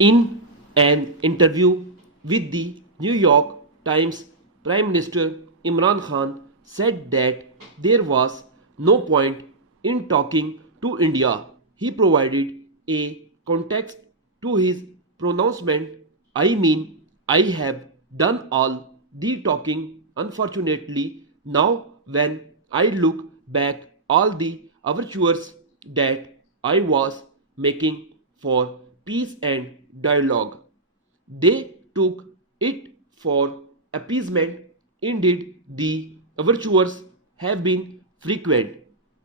In an interview with the New York Times, Prime Minister Imran Khan said that there was no point in talking to India. He provided a context to his pronouncement. I mean, I have done all the talking. Unfortunately, now when I look back, all the overtures that I was making for peace and dialogue, they took it for appeasement. Indeed, the overtures have been frequent.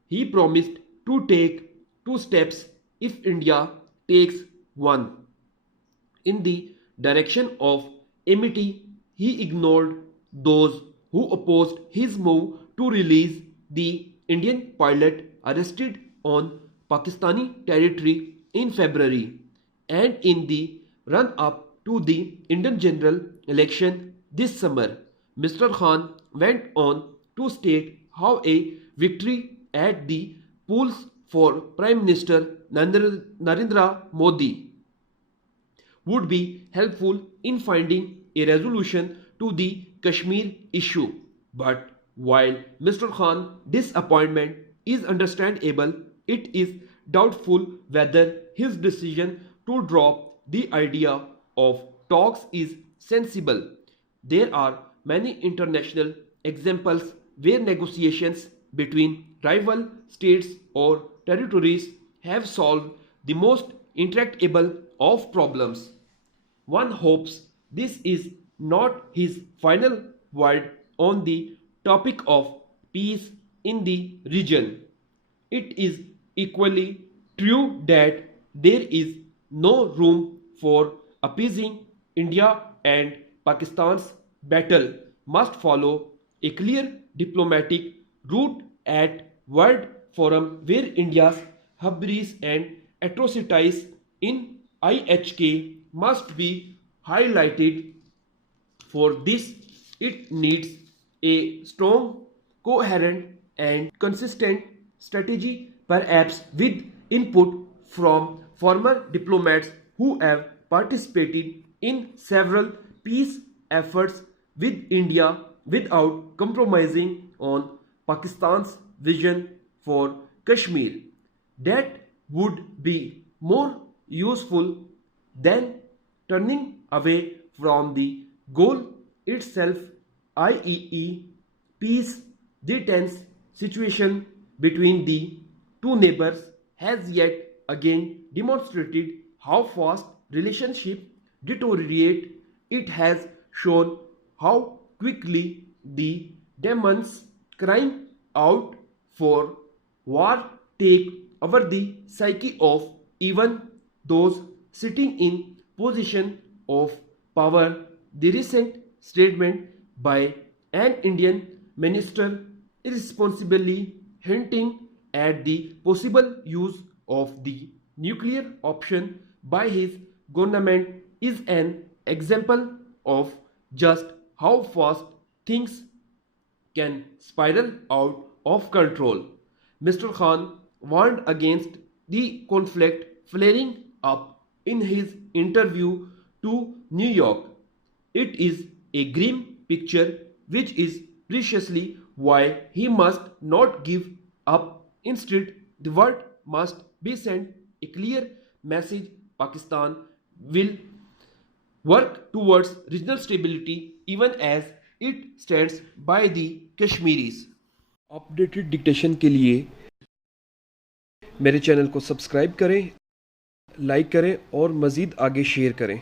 He promised to take two steps if India takes one in the direction of amity. He ignored those who opposed his move to release the Indian pilot arrested on Pakistani territory in February. And in the run up to the Indian general election this summer, Mr. Khan went on to state how a victory at the polls for Prime Minister Narendra Modi would be helpful in finding a resolution to the Kashmir issue. But while Mr. Khan's disappointment is understandable, it is doubtful whether his decision to drop the idea of talks is sensible. There are many international examples where negotiations between rival states or territories have solved the most intractable of problems. One hopes this is not his final word on the topic of peace in the region. It is equally true that there is no room for appeasing India, and Pakistan's battle must follow a clear diplomatic route at World Forum where India's hubris and atrocities in IHK must be highlighted. For this, it needs a strong, coherent, and consistent strategy, perhaps with input from former diplomats who have participated in several peace efforts with India without compromising on Pakistan's vision for Kashmir. That would be more useful than turning away from the goal itself, i.e., peace. The tense situation between the two neighbors has yet again demonstrated how fast relationships deteriorate. It has shown how quickly the demons crying out for war take over the psyche of even those sitting in position of power. The recent statement by an Indian minister irresponsibly hinting at the possible use of the nuclear option by his government is an example of just how fast things can spiral out of control. Mr. Khan warned against the conflict flaring up in his interview to New York. It is a grim picture, which is precisely why he must not give up. Instead, the world must be sent a clear message. Pakistan will work towards regional stability even as it stands by the Kashmiris. Updated dictation के लिए मेरे channel को subscribe करें, like करें और मज़ीद आगे share करें।